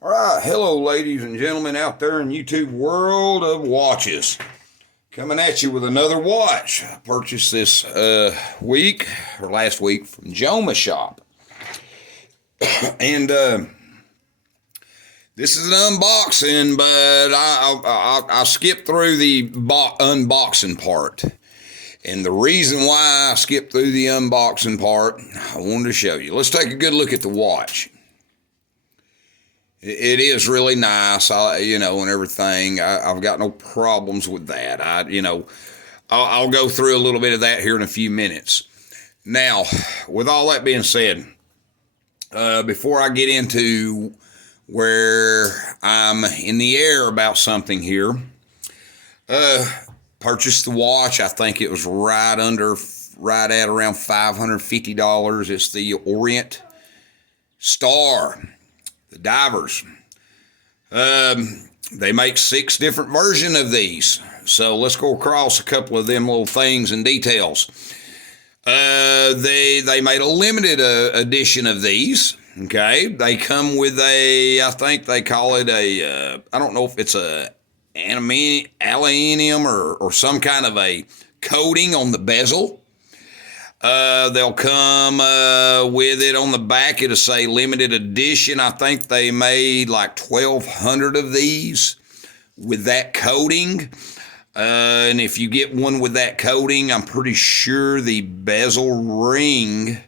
All right, hello, ladies and gentlemen out there in YouTube world of watches. Coming at you with another watch. I purchased this week or last week from Joma Shop, and this is an unboxing, but I skipped through the unboxing part. And the reason why I skipped through the unboxing part, I wanted to show you. Let's take a good look at the watch. It is really nice, and everything. I've got no problems with that. I'll go through a little bit of that here in a few minutes. Now, with all that being said, before I get into where I'm in the air about something here, purchased the watch. I think it was right at around $550. It's the Orient Star. The divers. They make 6 different versions of these. So let's go across a couple of them little things and details. They made a limited edition of these. Okay, they come with I think they call it I don't know if it's a aluminium or some kind of a coating on the bezel. They'll come with it on the back. It'll say limited edition. I think they made like 1,200 of these with that coating. And if you get one with that coating, I'm pretty sure the bezel ring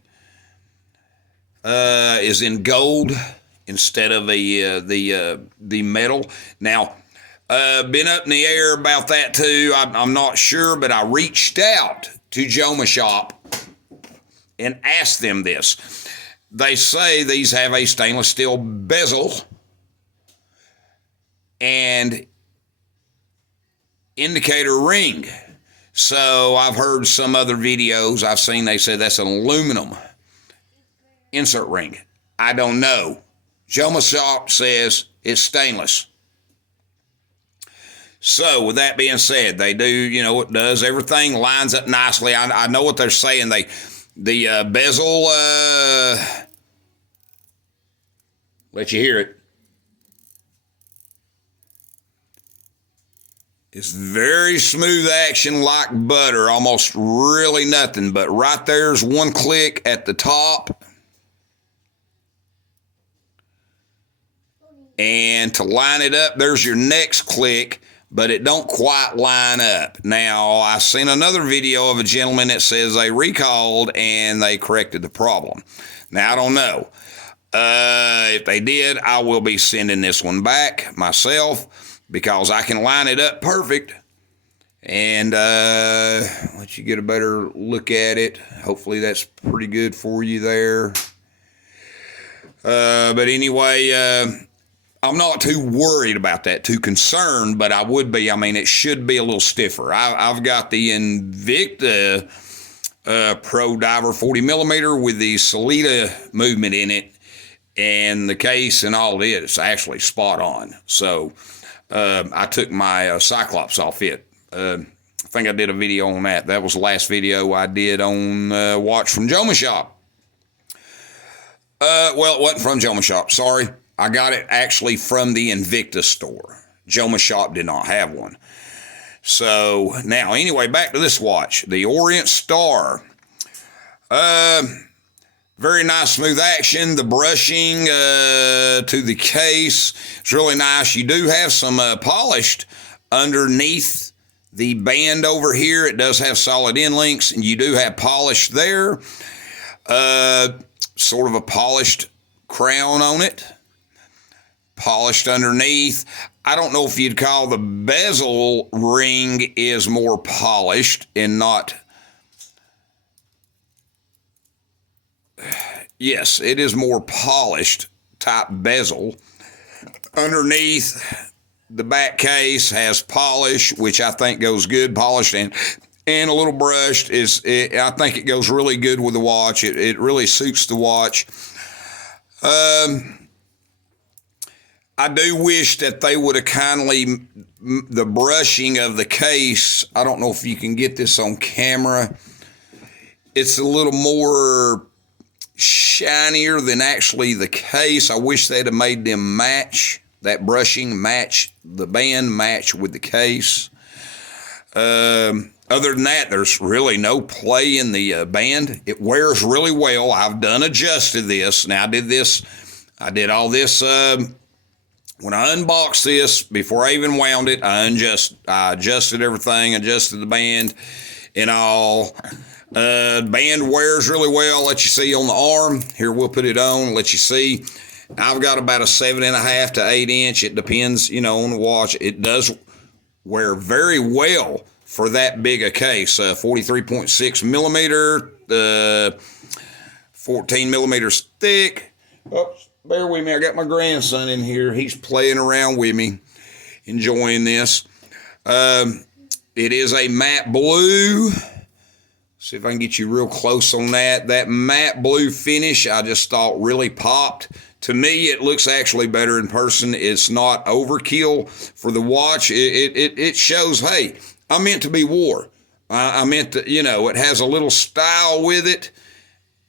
is in gold instead of the metal. Now, been up in the air about that too. I'm not sure, but I reached out to Joma Shop and asked them this. They say these have a stainless steel bezel and indicator ring. So I've heard some other videos I've seen, they say that's an aluminum insert ring. I don't know. Joma Shop says it's stainless. So, with that being said, they do, it does. Everything lines up nicely. I know what they're saying. The bezel, let you hear it. It's very smooth action like butter, almost really nothing. But right there's one click at the top. And to line it up, there's your next click. But it don't quite line up. Now, I seen another video of a gentleman that says they recalled and they corrected the problem. Now, I don't know. If they did, I will be sending this one back myself because I can line it up perfect and let you get a better look at it. Hopefully, that's pretty good for you there. But anyway, I'm not too worried about that, too concerned, but I would be. I mean, it should be a little stiffer. I've got the Invicta Pro Diver 40 millimeter with the Salida movement in it, and the case and all it is. It's actually spot on. So I took my Cyclops off it. I think I did a video on that. That was the last video I did on watch from Joma Shop. Well, it wasn't from Joma Shop. Sorry. I got it actually from the Invicta store. Joma Shop did not have one. So, now, anyway, back to this watch. The Orient Star. Very nice smooth action. The brushing to the case is really nice. You do have some polished underneath the band over here. It does have solid end links, and you do have polish there. Sort of a polished crown on it. Polished underneath. I don't know if you'd call the bezel ring is more polished and not. Yes, it is more polished type bezel. Underneath the back case has polish, which I think goes good. Polished and a little brushed. I think it goes really good with the watch. It really suits the watch. I do wish that they would have the brushing of the case. I don't know if you can get this on camera. It's a little more shinier than actually the case. I wish they'd have made them match, that brushing match the band, match with the case. Other than that, there's really no play in the band. It wears really well. I've adjusted this. Now, I did all this when I unboxed this, before I even wound it. I adjusted everything, adjusted the band and all. Band wears really well. Let you see on the arm. Here, we'll put it on, let you see. I've got about a 7.5 to 8 inch. It depends, on the watch. It does wear very well for that big a case. 43.6 millimeter, 14 millimeters thick. Oops, bear with me. I got my grandson in here. He's playing around with me, enjoying this. It is a matte blue. See if I can get you real close on that. That matte blue finish, I just thought really popped. To me, it looks actually better in person. It's not overkill for the watch. It shows, hey, I meant to be wore. I meant to, it has a little style with it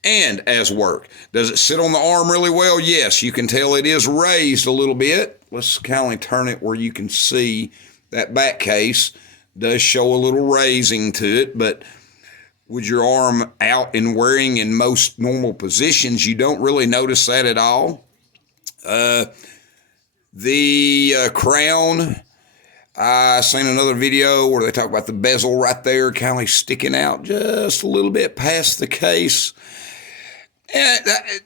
and as work. Does it sit on the arm really well? Yes, you can tell it is raised a little bit. Let's kindly turn it where you can see that back case does show a little raising to it, but with your arm out and wearing in most normal positions, you don't really notice that at all. The crown, I seen another video where they talk about the bezel right there kind of sticking out just a little bit past the case.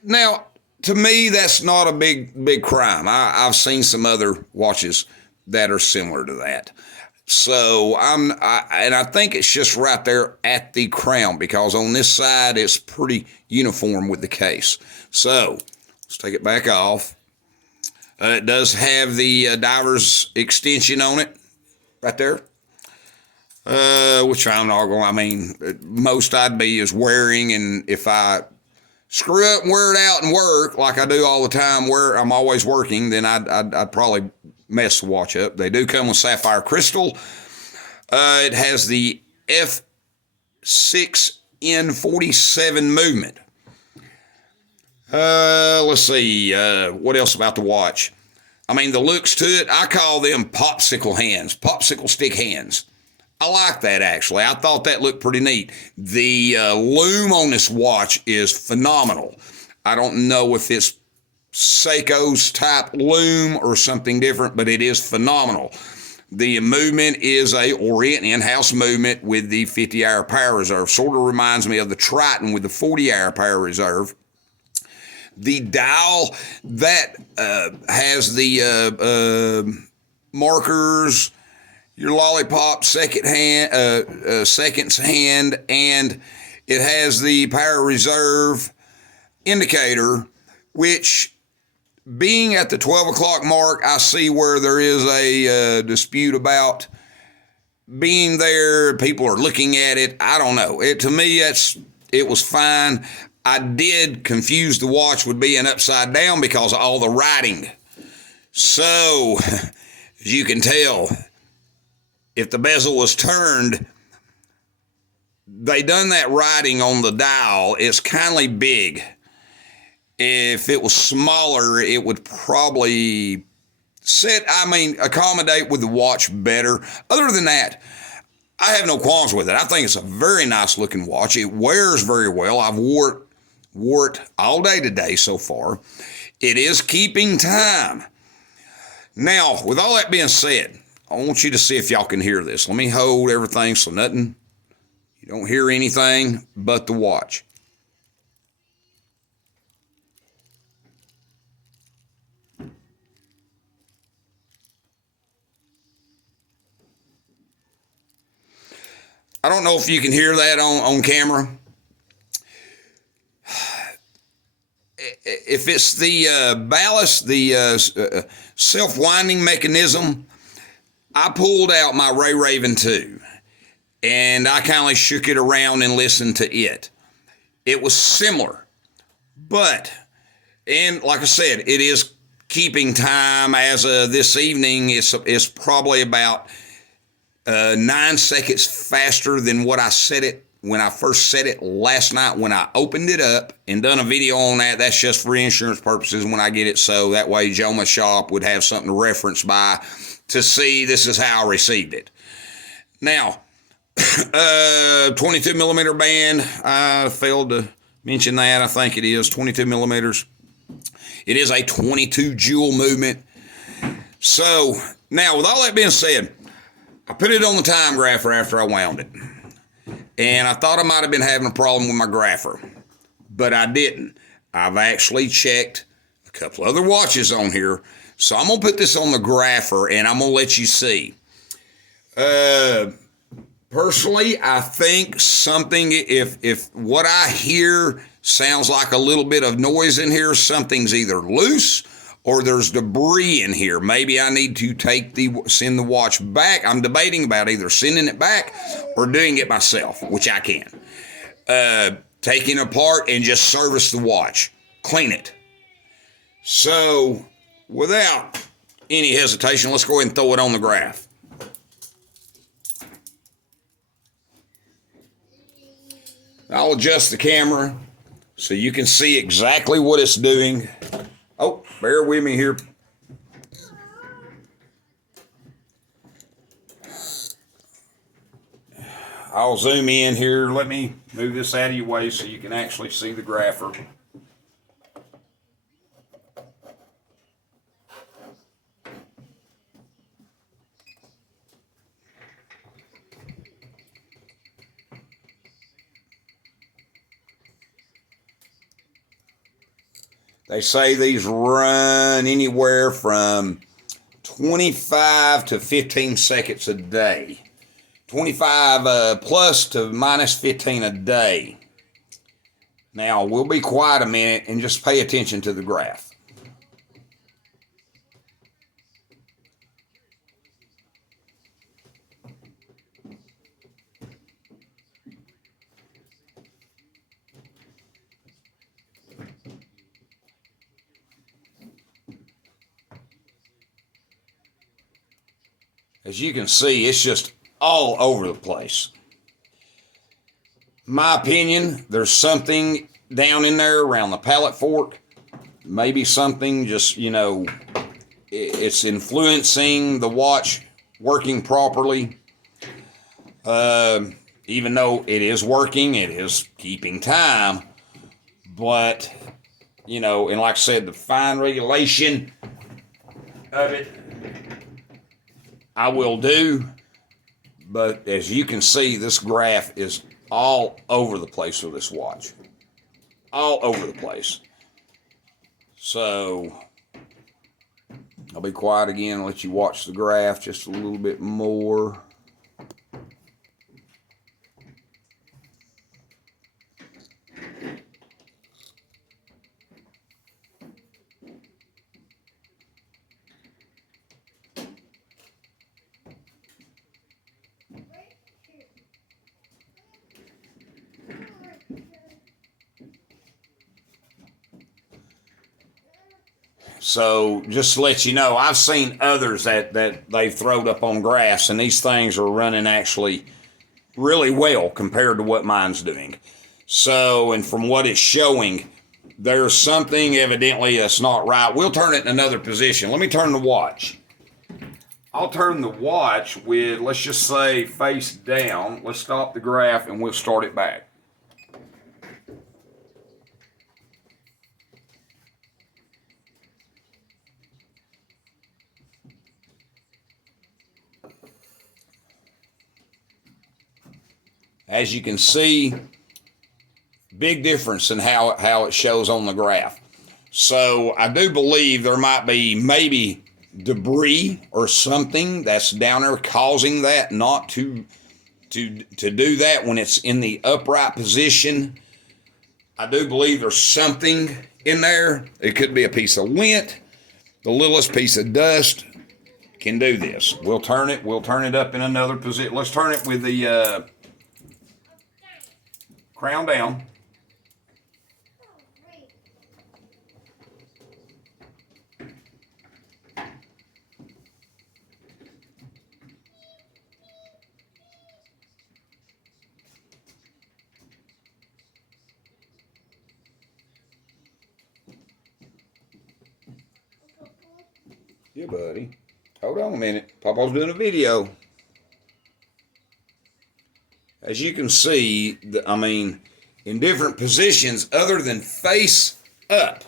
Now, to me, that's not a big crime. I've seen some other watches that are similar to that. So I think it's just right there at the crown, because on this side it's pretty uniform with the case. So let's take it back off. It does have the diver's extension on it right there, which I'm not going. I mean, most I'd be is wearing, and if I screw up and wear it out and work like I do all the time, where I'm always working, then I'd probably mess the watch up. They do come with sapphire crystal. It has the F6N47 movement. Let's see, what else about the watch? I mean, the looks to it, I call them popsicle stick hands. I like that, actually. I thought that looked pretty neat. The loom on this watch is phenomenal. I don't know if it's Seiko's type loom or something different, but it is phenomenal. The movement is a Orient in-house movement with the 50-hour power reserve. Sort of reminds me of the Triton with the 40-hour power reserve. The dial that has the markers, your lollipop seconds hand, and it has the power reserve indicator, which, being at the 12 o'clock mark, I see where there is a dispute about being there. People are looking at it. I don't know. To me, it was fine. I did confuse the watch with being upside down because of all the writing. So, as you can tell, if the bezel was turned, they done that writing on the dial. It's kindly big. If it was smaller, it would probably accommodate with the watch better. Other than that, I have no qualms with it. I think it's a very nice looking watch. It wears very well. I've wore it all day today so far. It is keeping time. Now, with all that being said, I want you to see if y'all can hear this. Let me hold everything so you don't hear anything but the watch. I don't know if you can hear that on camera. If it's the ballast, the self-winding mechanism, I pulled out my Ray Raven 2, and I kind of shook it around and listened to it. It was similar, and like I said, it is keeping time. As of this evening, it's probably about 9 seconds faster than what I set it when I first set it last night when I opened it up and done a video on that. That's just for insurance purposes when I get it, so that way Joma Shop would have something to reference by to see this is how I received it. Now, 22 millimeter band, I failed to mention that. I think it is 22 millimeters. It is a 22 jewel movement. So, now with all that being said, I put it on the time grapher after I wound it. And I thought I might have been having a problem with my grapher, but I didn't. I've actually checked a couple other watches on here. So I'm going to put this on the grapher and I'm going to let you see. Personally, I think something, if what I hear sounds like a little bit of noise in here, something's either loose or there's debris in here. Maybe I need to send the watch back. I'm debating about either sending it back or doing it myself, which I can. Taking it apart and just service the watch. Clean it. So, without any hesitation, let's go ahead and throw it on the graph. I'll adjust the camera so you can see exactly what it's doing. Oh, bear with me here. I'll zoom in here. Let me move this out of your way so you can actually see the grapher. They say these run anywhere from 25 to 15 seconds a day. 25 plus to minus 15 a day. Now, we'll be quiet a minute and just pay attention to the graph. As you can see, it's just all over the place. My opinion, there's something down in there around the pallet fork. Maybe something just, it's influencing the watch working properly. Even though it is working, it is keeping time. But, and like I said, the fine regulation of it, I will do, but as you can see, this graph is all over the place with this watch. All over the place. So, I'll be quiet again and let you watch the graph just a little bit more. So just to let you know, I've seen others that they've thrown up on graphs, and these things are running actually really well compared to what mine's doing. So, and from what it's showing, there's something evidently that's not right. We'll turn it in another position. Let me turn the watch. I'll turn the watch with, let's just say, face down. Let's stop the graph and we'll start it back. As you can see, big difference in how it shows on the graph. So I do believe there might be maybe debris or something that's down there causing that not to do that when it's in the upright position. I do believe there's something in there. It could be a piece of lint. The littlest piece of dust can do this. We'll turn it up in another position. Let's turn it with the crown down. Yeah, buddy. Hold on a minute. Papa's doing a video. As you can see, in different positions other than face up.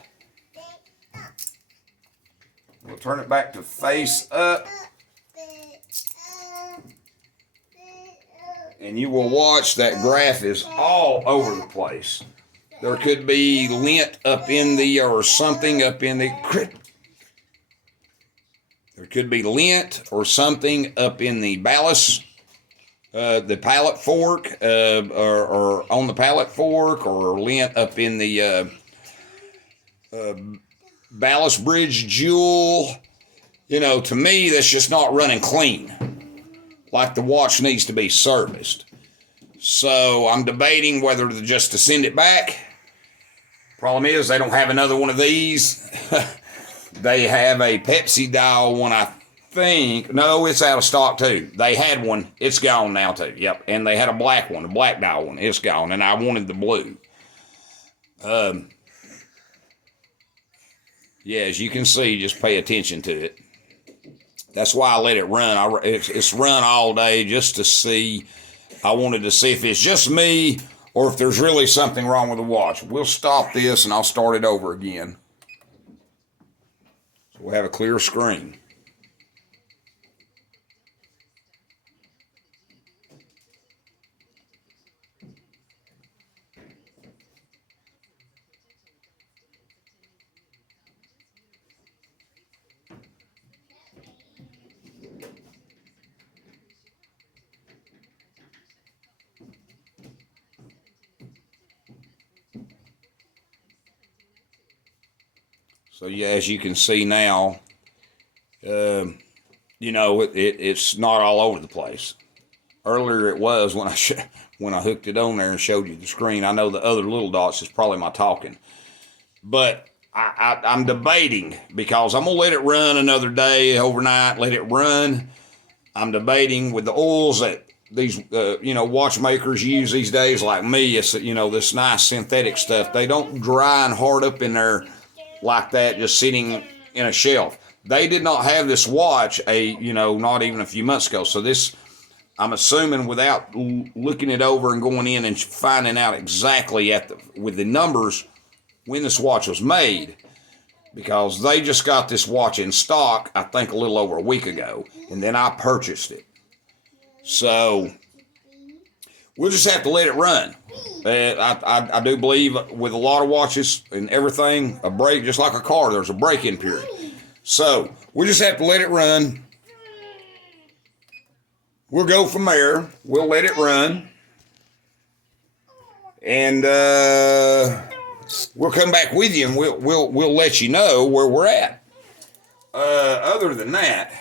We'll turn it back to face up. And you will watch that graph is all over the place. There could be lint up in the, or something up in the, there could be lint or something up in the ballast, the pallet fork, or on the pallet fork, or lint up in the ballast bridge jewel. You know, to me, that's just not running clean. Like the watch needs to be serviced. So I'm debating whether to send it back. Problem is, they don't have another one of these. They have a Pepsi dial one, I think. No, it's out of stock too. They had one. It's gone now too. Yep. And they had a black one, a black dial one. It's gone. And I wanted the blue. Yeah, as you can see, just pay attention to it. That's why I let it run. It's run all day just to see. I wanted to see if it's just me or if there's really something wrong with the watch. We'll stop this and I'll start it over again. So we'll have a clear screen. So yeah, as you can see now, you know, it's not all over the place. Earlier it was when I hooked it on there and showed you the screen. I know the other little dots is probably my talking. But I'm debating because I'm going to let it run another day, overnight, let it run. I'm debating with the oils that these, watchmakers use these days, like me. It's, this nice synthetic stuff. They don't dry and hard up in there like that, just sitting in a shelf. They did not have this watch not even a few months ago. So this, I'm assuming, without looking it over and going in and finding out exactly with the numbers when this watch was made, because they just got this watch in stock, I think a little over a week ago, and then I purchased it. So we'll just have to let it run. I do believe with a lot of watches and everything, a break, just like a car, there's a break-in period. So we'll just have to let it run. We'll go from there. We'll let it run. And we'll come back with you and we'll let you know where we're at. Other than that,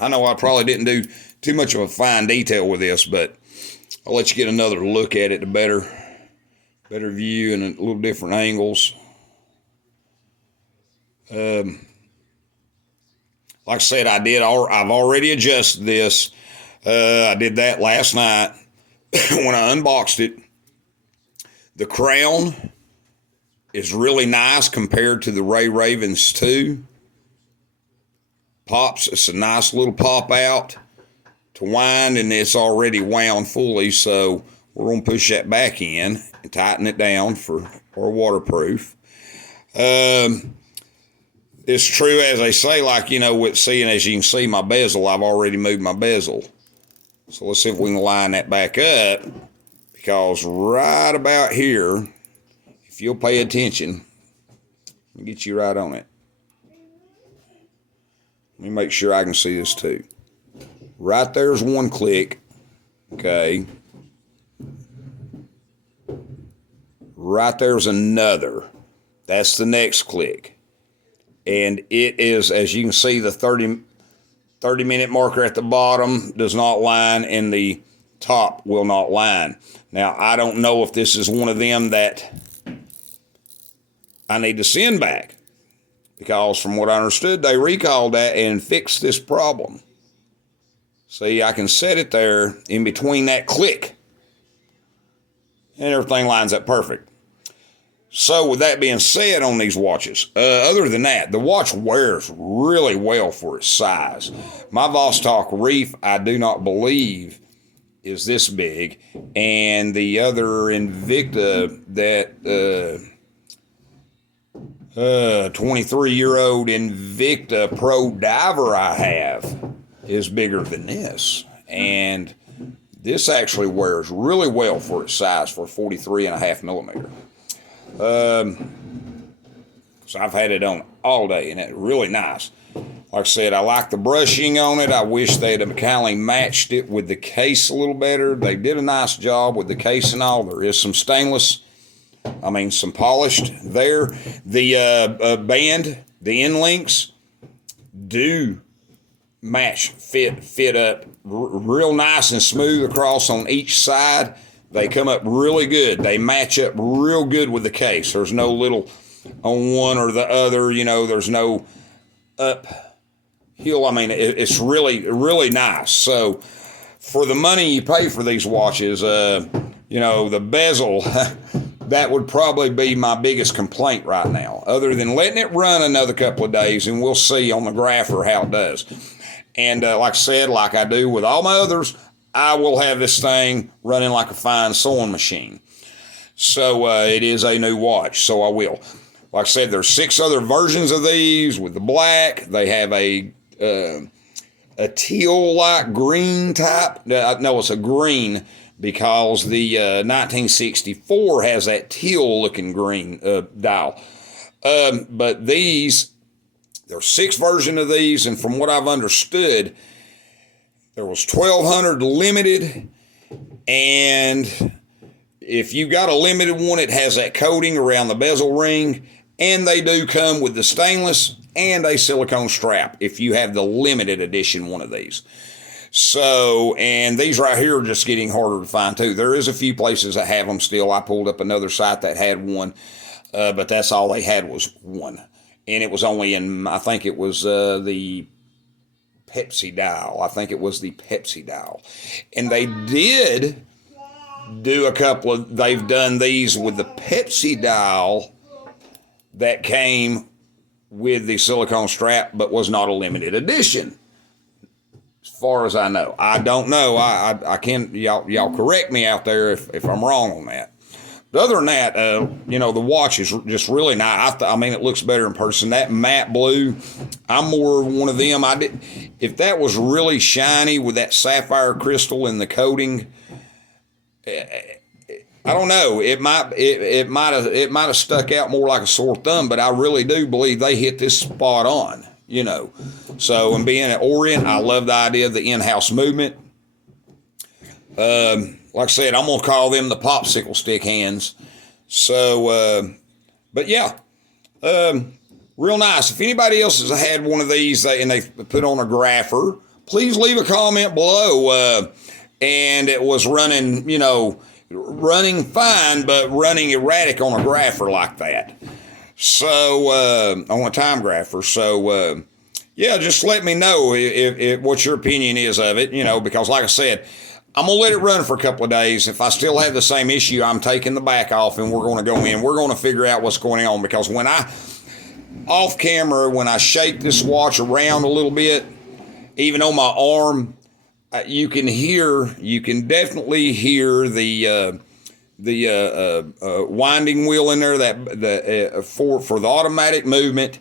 I know I probably didn't do too much of a fine detail with this, but I'll let you get another look at it, a better view and a little different angles. Like I said, I've already adjusted this. I did that last night when I unboxed it. The crown is really nice compared to the Ray Ravens 2. It's a nice little pop out to wind, and it's already wound fully, so we're going to push that back in and tighten it down for waterproof. It's true, as they say, like, with seeing, as you can see, my bezel, I've already moved my bezel. So let's see if we can line that back up, because right about here, if you'll pay attention, let me get you right on it. Let me make sure I can see this too. Right there's one click, okay. Right there's another. That's the next click. And it is, as you can see, the 30-minute marker at the bottom does not line, and the top will not line. Now, I don't know if this is one of them that I need to send back, because from what I understood, they recalled that and fixed this problem. See, I can set it there in between that click, and everything lines up perfect. So with that being said on these watches, other than that, the watch wears really well for its size. My Vostok Reef, I do not believe, is this big, and the other Invicta, that 23-year-old Invicta Pro Diver I have, is bigger than this, and this actually wears really well for its size for 43.5 millimeter. So I've had it on all day, and it's really nice. Like I said, I like the brushing on it. I wish they'd have kindly matched it with the case a little better. They did a nice job with the case and all. There is some stainless, some polished there. The band, the end links, do match, fit up real nice and smooth across on each side. They come up really good. They match up real good with the case. There's no little on one or the other, there's no uphill. It's really, really nice. So for the money you pay for these watches, the bezel, that would probably be my biggest complaint right now, other than letting it run another couple of days, and we'll see on the grapher how it does. And like I said, like I do with all my others, I will have this thing running like a fine sewing machine. So it is a new watch, so I will. Like I said, there's 6 other versions of these with the black. They have a teal-like green type. No, it's a green because the 1964 has that teal-looking green dial. But these, there's 6 versions of these, and from what I've understood, there was 1,200 limited, and if you got a limited one, it has that coating around the bezel ring, and they do come with the stainless and a silicone strap if you have the limited edition one of these. So, and these right here are just getting harder to find too. There is a few places that have them still. I pulled up another site that had one, but that's all they had was one. And it was only in, I think it was the Pepsi dial. I think it was the Pepsi dial. And they did do a couple of, they've done these with the Pepsi dial that came with the silicone strap, but was not a limited edition, as far as I know. I don't know. I can't, y'all correct me out there if I'm wrong on that. But other than that, the watch is just really nice. It looks better in person. That matte blue, I'm more one of them. If that was really shiny with that sapphire crystal in the coating, I don't know. It might have stuck out more like a sore thumb. But I really do believe they hit this spot on. So, and being at Orient, I love the idea of the in-house movement. Like I said, I'm going to call them the popsicle stick hands. So, but yeah, real nice. If anybody else has had one of these and they put on a grapher, please leave a comment below. And it was running, running fine, but running erratic on a grapher like that. So, on a time grapher. So, yeah, just let me know if what your opinion is of it, because like I said, I'm going to let it run for a couple of days. If I still have the same issue, I'm taking the back off and we're going to go in. We're going to figure out what's going on, because when off camera, when I shake this watch around a little bit, even on my arm, you can definitely hear the winding wheel in there for the automatic movement.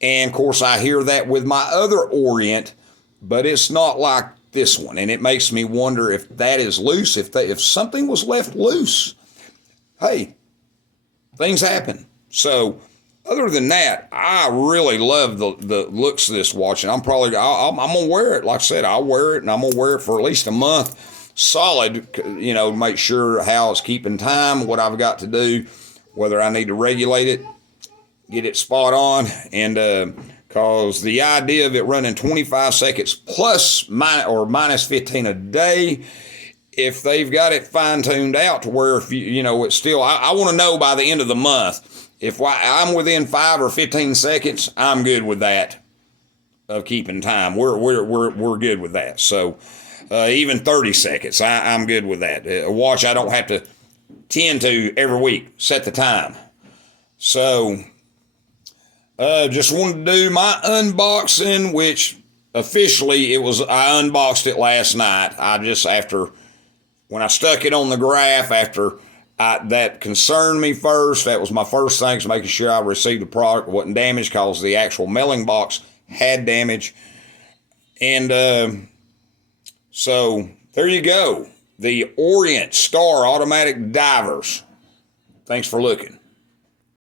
And of course I hear that with my other Orient, but it's not like this one, and it makes me wonder if that is loose. If something was left loose, hey, things happen. So other than that, I really love the looks of this watch, and I'm gonna wear it. Like I said, I'll wear it, and I'm gonna wear it for at least a month solid. To make sure how it's keeping time, what I've got to do, whether I need to regulate it, get it spot on, and because the idea of it running 25 seconds plus minus 15 a day, if they've got it fine-tuned out to where if it's still, I want to know by the end of the month, if I'm within 5 or 15 seconds, I'm good with that of keeping time. We're good with that. So even 30 seconds, I'm good with that. A watch I don't have to tend to every week, set the time. So, just wanted to do my unboxing, which officially I unboxed it last night. When I stuck it on the graph, that concerned me first. That was my first thing, making sure I received the product wasn't damaged, because the actual mailing box had damage. And so there you go. The Orient Star Automatic Divers. Thanks for looking.